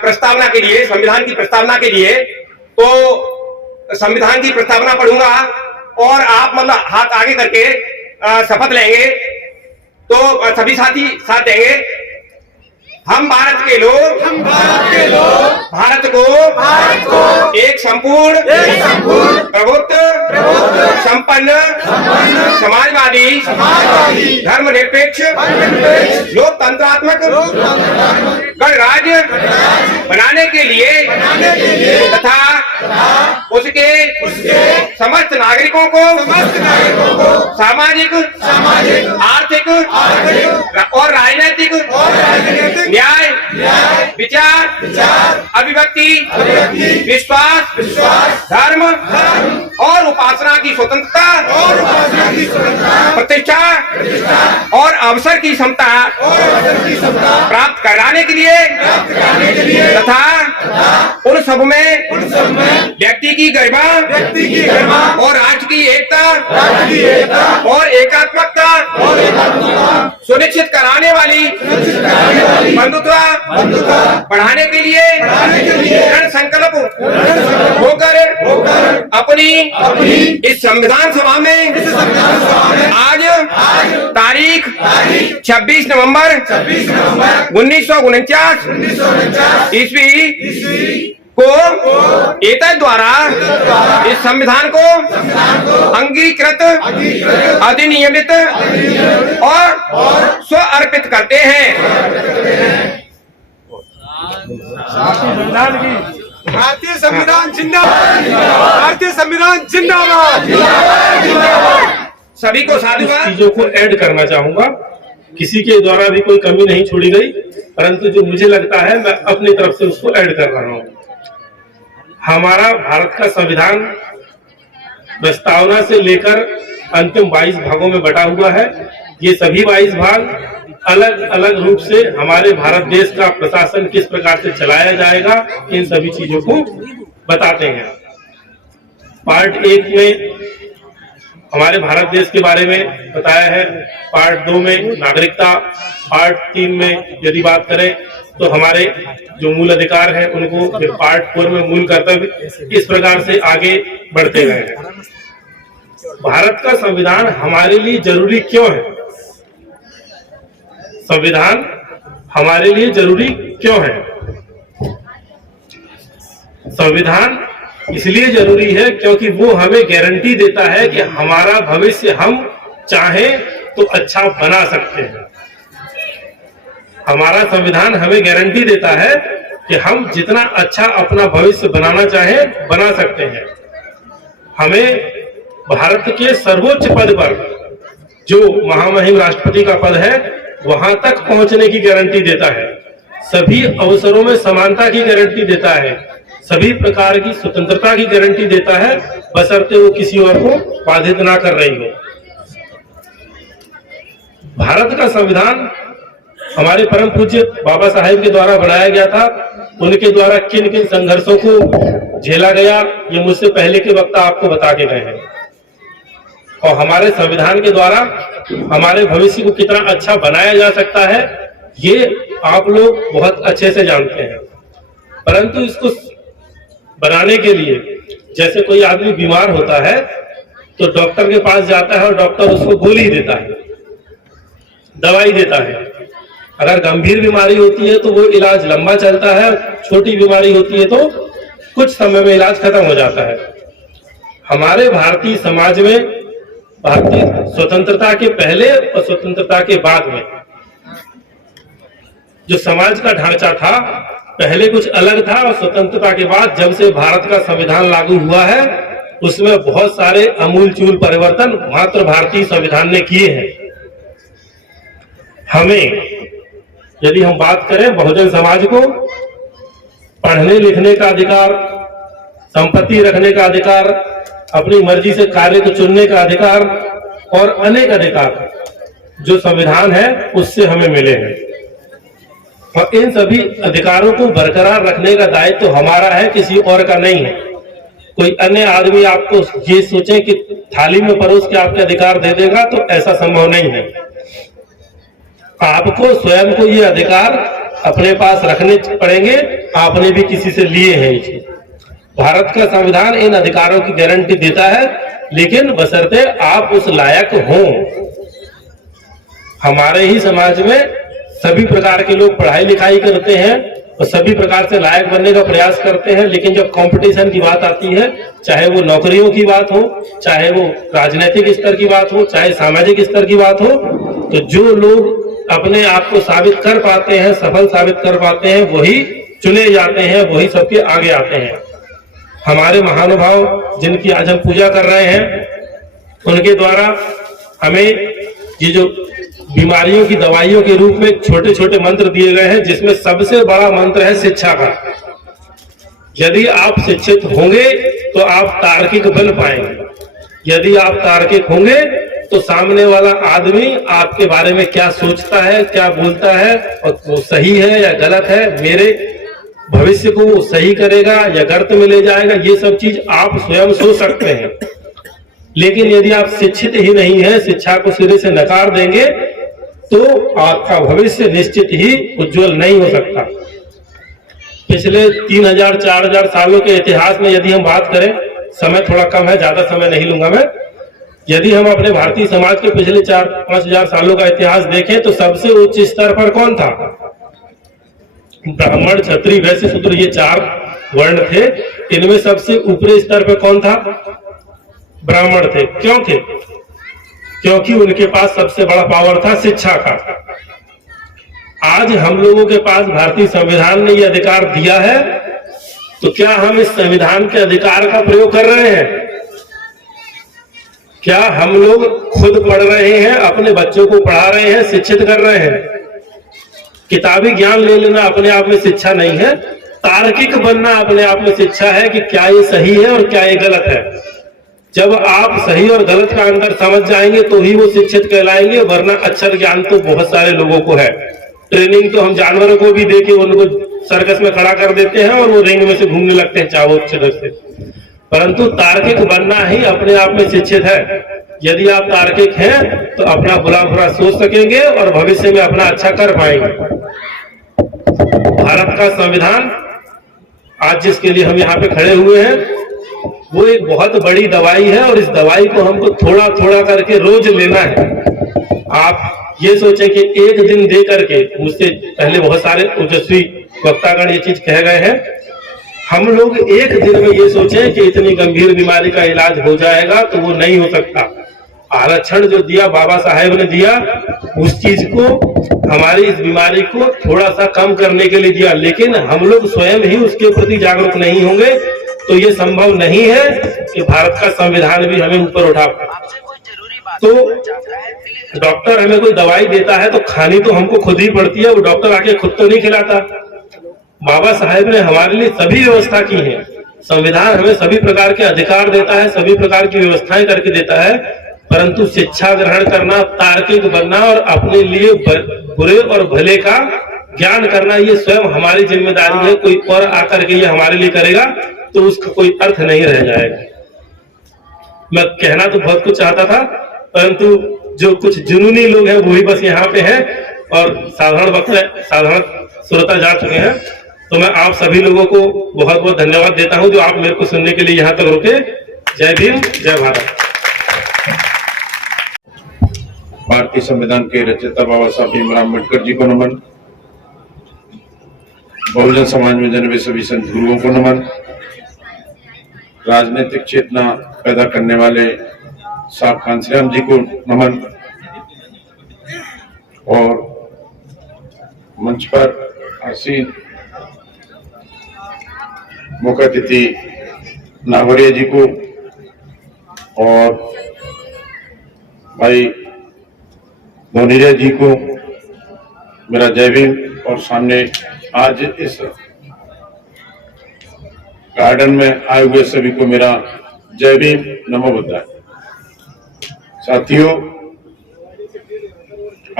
प्रस्तावना के लिए, संविधान की प्रस्तावना के लिए, तो संविधान की प्रस्तावना पढ़ूंगा और आप मतलब हाथ आगे करके शपथ लेंगे, तो सभी साथी साथ देंगे। हम भारत के लोग भारत को एक संपूर्ण प्रभुत्व संपन्न समाजवादी धर्मनिरपेक्ष लोकतंत्रात्मक गणराज्य बनाने के लिए तथा उसके समस्त नागरिकों को सामाजिक आर्थिक और राजनीतिक न्याय विचार अभिव्यक्ति विश्वास धर्म और उपासना की स्वतंत्रता प्रतिष्ठा और अवसर की क्षमता प्राप्त कराने के लिए तथा उन सब में व्यक्ति की गरिमा और राष्ट्र की एकता और एकात्मकता सुनिश्चित कराने वाली बंधुत्व बढ़ाने के लिए दृढ़ संकल्प होकर अपनी इस संविधान सभा में आज तारीख 26 नवंबर 1949 ईस्वी को एतद द्वारा इस संविधान को अंगीकृत अधिनियमित और स्व अर्पित करते हैं। भारतीय संविधान जिंदाबाद, भारतीय संविधान जिंदाबाद। सभी को साधुवाद। चीजों को ऐड करना चाहूंगा, किसी के द्वारा भी कोई कमी नहीं छोड़ी गई, परंतु जो मुझे लगता है मैं अपनी तरफ से उसको ऐड कर रहा हूँ। हमारा भारत का संविधान प्रस्तावना से लेकर अंतिम 22 भागों में बटा हुआ है। ये सभी 22 भाग अलग अलग रूप से हमारे भारत देश का प्रशासन किस प्रकार से चलाया जाएगा, इन सभी चीजों को बताते हैं। पार्ट 1 में हमारे भारत देश के बारे में बताया है, पार्ट 2 में नागरिकता, पार्ट 3 में यदि बात करें तो हमारे जो मूल अधिकार है उनको, फिर पार्ट 4 में मूल कर्तव्य, इस प्रकार से आगे बढ़ते गए हैं। भारत का संविधान हमारे लिए जरूरी क्यों है? संविधान हमारे लिए जरूरी क्यों है? संविधान इसलिए जरूरी है क्योंकि वो हमें गारंटी देता है कि हमारा भविष्य हम चाहें तो अच्छा बना सकते हैं। हमारा संविधान हमें गारंटी देता है कि हम जितना अच्छा अपना भविष्य बनाना चाहें बना सकते हैं। हमें भारत के सर्वोच्च पद पर, जो महामहिम राष्ट्रपति का पद है, वहां तक पहुंचने की गारंटी देता है। सभी अवसरों में समानता की गारंटी देता है, सभी प्रकार की स्वतंत्रता की गारंटी देता है, बशर्ते वो किसी और को बाधित ना कर रही हो। भारत का संविधान हमारे परम पूज्य बाबा साहेब के द्वारा बनाया गया था। उनके द्वारा किन किन संघर्षों को झेला गया, ये मुझसे पहले के वक्ता आपको बता के गए हैं। और हमारे संविधान के द्वारा हमारे भविष्य को कितना अच्छा बनाया जा सकता है, ये आप लोग बहुत अच्छे से जानते हैं। परंतु इसको बनाने के लिए, जैसे कोई आदमी बीमार होता है तो डॉक्टर के पास जाता है और डॉक्टर उसको गोली देता है, दवाई देता है। अगर गंभीर बीमारी होती है तो वो इलाज लंबा चलता है, छोटी बीमारी होती है तो कुछ समय में इलाज खत्म हो जाता है। हमारे भारतीय समाज में भारतीय स्वतंत्रता के पहले और स्वतंत्रता के बाद में जो समाज का ढांचा था, पहले कुछ अलग था और स्वतंत्रता के बाद जब से भारत का संविधान लागू हुआ है, उसमें बहुत सारे अमूलचूल परिवर्तन मात्र भारतीय संविधान ने किए हैं। हमें, यदि हम बात करें बहुजन समाज को, पढ़ने लिखने का अधिकार, संपत्ति रखने का अधिकार, अपनी मर्जी से कार्य को चुनने का अधिकार और अनेक अधिकार जो संविधान है उससे हमें मिले हैं। और इन सभी अधिकारों को बरकरार रखने का दायित्व तो हमारा है, किसी और का नहीं है। कोई अन्य आदमी आपको ये सोचे कि थाली में परोस के आपके अधिकार दे देगा, तो ऐसा संभव नहीं है। आपको स्वयं को ये अधिकार अपने पास रखने पड़ेंगे, आपने भी किसी से लिए हैं ये चीज। भारत का संविधान इन अधिकारों की गारंटी देता है, लेकिन बशर्ते आप उस लायक हों। हमारे ही समाज में सभी प्रकार के लोग पढ़ाई लिखाई करते हैं और सभी प्रकार से लायक बनने का प्रयास करते हैं, लेकिन जब कंपटीशन की बात आती है, चाहे वो नौकरियों की बात हो, चाहे वो राजनीतिक स्तर की बात हो, चाहे सामाजिक स्तर की बात हो, तो जो लोग अपने आप को साबित कर पाते हैं, सफल साबित कर पाते हैं, वही चुने जाते हैं, वही सबके आगे आते हैं। हमारे महानुभाव जिनकी आज हम पूजा कर रहे हैं, उनके द्वारा हमें ये जो बीमारियों की दवाइयों के रूप में छोटे छोटे मंत्र दिए गए हैं, जिसमें सबसे बड़ा मंत्र है शिक्षा का। यदि आप शिक्षित होंगे तो आप तार्किक बन पाएंगे। यदि आप तार्किक होंगे तो सामने वाला आदमी आपके बारे में क्या सोचता है, क्या बोलता है, और वो सही है या गलत है, मेरे भविष्य को वो सही करेगा या गर्त में ले जाएगा, ये सब चीज आप स्वयं सोच सकते हैं। लेकिन यदि आप शिक्षित ही नहीं है, शिक्षा को सिरे से नकार देंगे, तो आपका भविष्य निश्चित ही उज्जवल नहीं हो सकता। पिछले 3000-4000 सालों के इतिहास में यदि हम बात करें, समय थोड़ा कम है, ज्यादा समय नहीं लूंगा मैं, यदि हम अपने भारतीय समाज के पिछले 4-5 हजार सालों का इतिहास देखें, तो सबसे उच्च स्तर पर कौन था? ब्राह्मण, क्षत्रिय, वैश्य, शूद्र, ये 4 वर्ण थे। इनमें सबसे ऊपरी स्तर पर कौन था? ब्राह्मण थे। क्यों थे? क्योंकि उनके पास सबसे बड़ा पावर था शिक्षा का। आज हम लोगों के पास भारतीय संविधान ने यह अधिकार दिया है, तो क्या हम इस संविधान के अधिकार का प्रयोग कर रहे हैं? क्या हम लोग खुद पढ़ रहे हैं, अपने बच्चों को पढ़ा रहे हैं, शिक्षित कर रहे हैं? किताबी ज्ञान ले लेना अपने आप में शिक्षा नहीं है, तार्किक बनना अपने आप में शिक्षा है कि क्या ये सही है और क्या ये गलत है। जब आप सही और गलत का अंतर समझ जाएंगे तो ही वो शिक्षित कहलाएंगे, वरना अक्षर ज्ञान तो बहुत सारे लोगों को है। ट्रेनिंग तो हम जानवरों को भी देके उनको सर्कस में खड़ा कर देते हैं और वो रिंग में से घूमने लगते हैं चावो छदर से। परंतु तार्किक बनना ही अपने आप में शिक्षित है। यदि आप तार्किक हैं तो अपना बुरा बुरा सोच सकेंगे और भविष्य में अपना अच्छा कर पाएंगे। भारत का संविधान आज जिसके लिए हम यहाँ पे खड़े हुए हैं, वो एक बहुत बड़ी दवाई है और इस दवाई को हमको थोड़ा थोड़ा करके रोज लेना है। आप ये सोचें कि एक दिन दे करके, मुझसे पहले बहुत सारे ओजस्वी वक्तागण ये चीज कह गए हैं, हम लोग एक दिन में ये सोचें कि इतनी गंभीर बीमारी का इलाज हो जाएगा, तो वो नहीं हो सकता। आरक्षण जो दिया बाबा साहेब ने दिया, उस चीज को, हमारी इस बीमारी को थोड़ा सा कम करने के लिए दिया, लेकिन हम लोग स्वयं ही उसके प्रति जागरूक नहीं होंगे तो ये संभव नहीं है कि भारत का संविधान भी हमें ऊपर उठा। तो डॉक्टर हमें कोई दवाई देता है तो खानी तो हमको खुद ही पड़ती है, वो डॉक्टर आके खुद तो नहीं खिलाता। बाबा साहेब ने हमारे लिए सभी व्यवस्था की है। संविधान हमें सभी प्रकार के अधिकार देता है, सभी प्रकार की व्यवस्थाएं करके देता है, परंतु शिक्षा ग्रहण करना, तार्किक बनना और अपने लिए बुरे और भले का ज्ञान करना, ये स्वयं हमारी जिम्मेदारी है। कोई और आकर के ये हमारे लिए करेगा तो उसका कोई अर्थ नहीं रह जाएगा। मैं कहना तो बहुत कुछ चाहता था, परंतु जो कुछ जुनूनी लोग हैं वो ही बस यहाँ पे हैं और साधारण वक्ता, साधारण श्रोता जा चुके हैं। तो मैं आप सभी लोगों को बहुत बहुत धन्यवाद देता हूं जो आप मेरे को सुनने के लिए यहाँ तक रुके। जय भीम, जय भारत। भारतीय संविधान के रचयिता बाबा साहब भीमराव अम्बेडकर जी को नमन। बहुजन समाज में जन्मे सभी संत गुरुओं को नमन। राजनीतिक चेतना पैदा करने वाले साहब कांसीराम जी को नमन। और मंच पर आसीन मुख्य अतिथि नागौरिया जी को और भाई धोनिया जी को मेरा जय भीम। और सामने आज इस गार्डन में आए हुए सभी को मेरा जय भीम, नमो बुद्धाय। साथियों,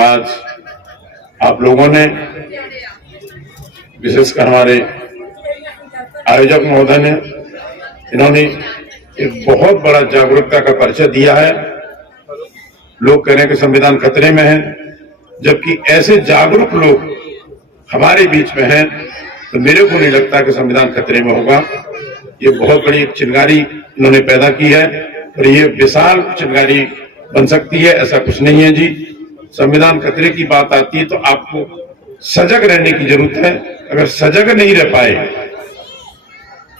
आज आप लोगों ने, विशेषकर हमारे आयोजक महोदय ने, इन्होंने एक बहुत बड़ा जागरूकता का परिचय दिया है। लोग कह रहे हैं कि संविधान खतरे में है, जबकि ऐसे जागरूक लोग हमारे बीच में है, तो मेरे को नहीं लगता कि संविधान खतरे में होगा। ये बहुत बड़ी चिंगारी इन्होंने पैदा की है और ये विशाल चिंगारी बन सकती है, ऐसा कुछ नहीं है जी। संविधान खतरे की बात आती है तो आपको सजग रहने की जरूरत है। अगर सजग नहीं रह पाए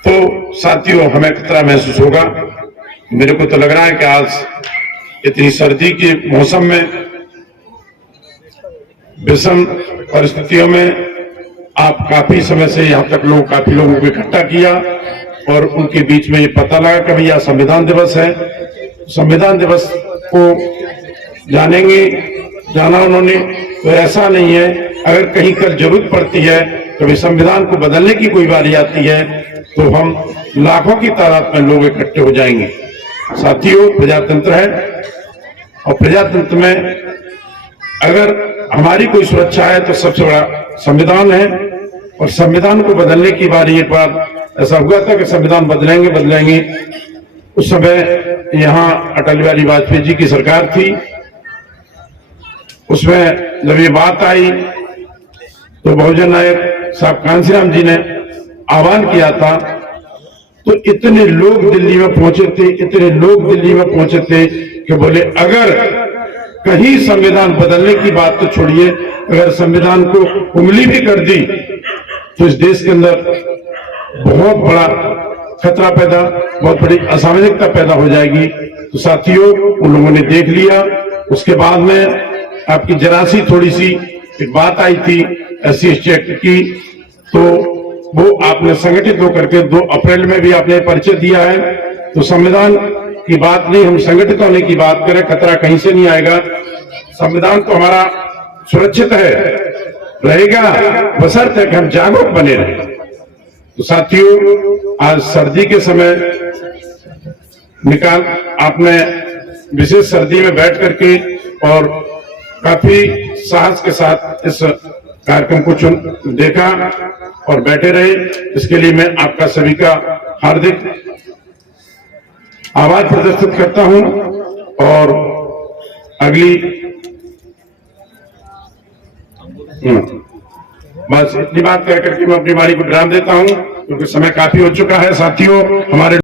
तो साथियों हमें खतरा महसूस होगा। मेरे को तो लग रहा है कि आज इतनी सर्दी के मौसम में, विषम परिस्थितियों में आप काफी समय से यहाँ तक काफी लोगों को इकट्ठा किया और उनके बीच में ये पता लगा कि भैया संविधान दिवस है। संविधान दिवस को जाना उन्होंने, तो ऐसा नहीं है अगर कहीं कल जरूरत पड़ती है, कभी संविधान को बदलने की कोई बारी आती है तो हम लाखों की तादाद में लोग इकट्ठे हो जाएंगे। साथियों, प्रजातंत्र है और प्रजातंत्र में अगर हमारी कोई सुरक्षा है तो सबसे बड़ा संविधान है और संविधान को बदलने की बारी एक बार ऐसा हुआ था कि संविधान बदलेंगे। उस समय यहाँ अटल बिहारी वाजपेयी जी की सरकार थी। उसमें जब ये बात आई तो बहुजन नायक साहब कांशीराम जी ने आह्वान किया था, तो इतने लोग दिल्ली में पहुंचे थे कि बोले अगर कहीं संविधान बदलने की बात तो छोड़िए, अगर संविधान को उंगली भी कर दी तो इस देश के अंदर बहुत बड़ा खतरा बहुत बड़ी असामंजस्यता पैदा हो जाएगी। तो साथियों, उन लोगों ने देख लिया। उसके बाद में आपकी जरा सी थोड़ी सी एक बात आई थी SC/ST एक्ट की, तो वो आपने संगठित होकर के 2 अप्रैल में भी आपने परिचय दिया है। तो संविधान की बात नहीं, हम संगठित होने की बात करें, खतरा कहीं से नहीं आएगा। संविधान तो हमारा सुरक्षित रहेगा, बशर्ते कि हम जागरूक बने रहें। तो साथियों, आज सर्दी के समय आपने विशेष सर्दी में बैठ करके और काफी साहस के साथ इस कार्यक्रम को देखा और बैठे रहे, इसके लिए मैं आपका सभी का हार्दिक आभार प्रदर्शित करता हूं। और अगली बस इतनी बात कह करके मैं अपनी बारी को विराम देता हूं, क्योंकि समय काफी हो चुका है। साथियों, हमारे